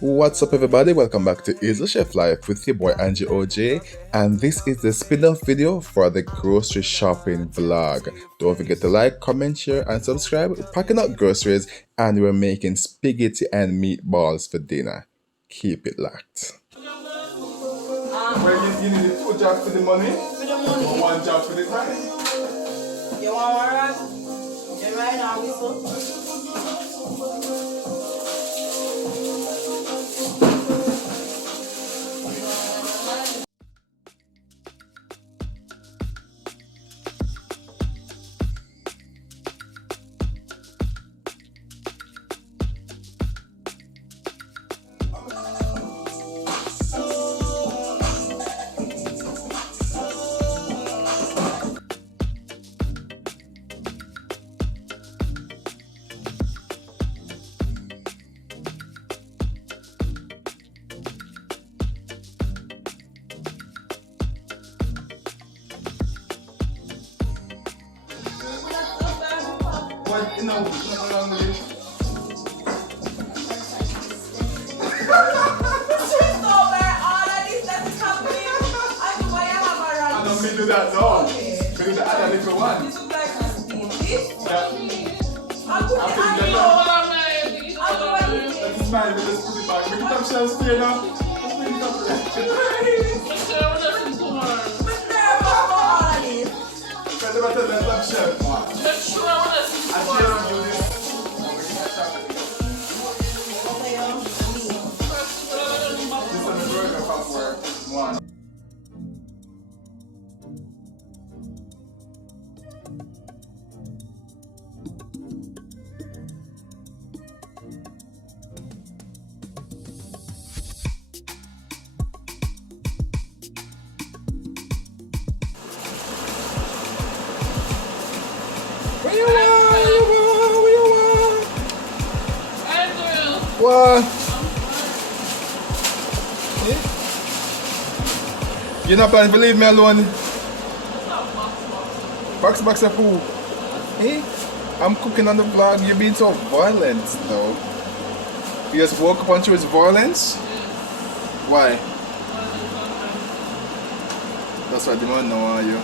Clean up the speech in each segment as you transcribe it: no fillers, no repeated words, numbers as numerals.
What's up, everybody? Welcome back to Easy Chef Life with your boy Angie OJ, and this is the spin-off video for the grocery shopping vlog. Don't forget to like, comment, share, and subscribe. We're packing up groceries, and we're making spaghetti and meatballs for dinner. Keep it locked. Well, you need two jobs for the money. For the money. Or one job for the time. You want one rod? You right now, whistle. What? No, nothing wrong with it. I don't mean do that, no. We do the other little one. That's fine, we just put it back. Make it up shelves here now. Make it up shelf. I can't do this. This is a burger from work. One. What? You're not planning to leave me alone? Box of food. Hey, I'm cooking on the vlog. You're being so violent though. You just woke up and chose violence? Why? That's what I didn't know, are you?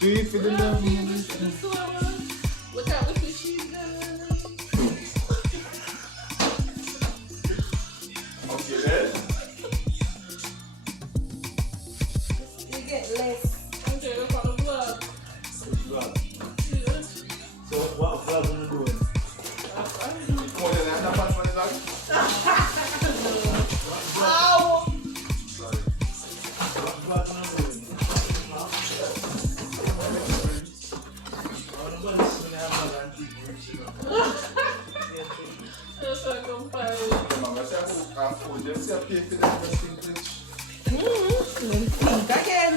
Do you feel the love? What's up with the cheese? Okay then. You get less. Okay, we're from the vlog. So what vlog are you doing? More than that, that's what it's like. Ow! Sorry. What vlog are you doing? That's what I come find. Think again.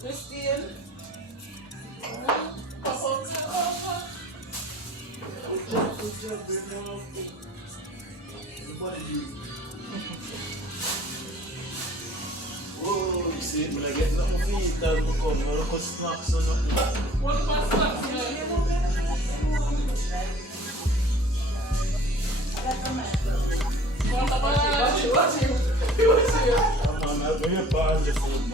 Christine. Oh, you see, when I get nothing to eat, I'll come. I'll look at snacks or nothing. What about snacks? I'm going to buy this food.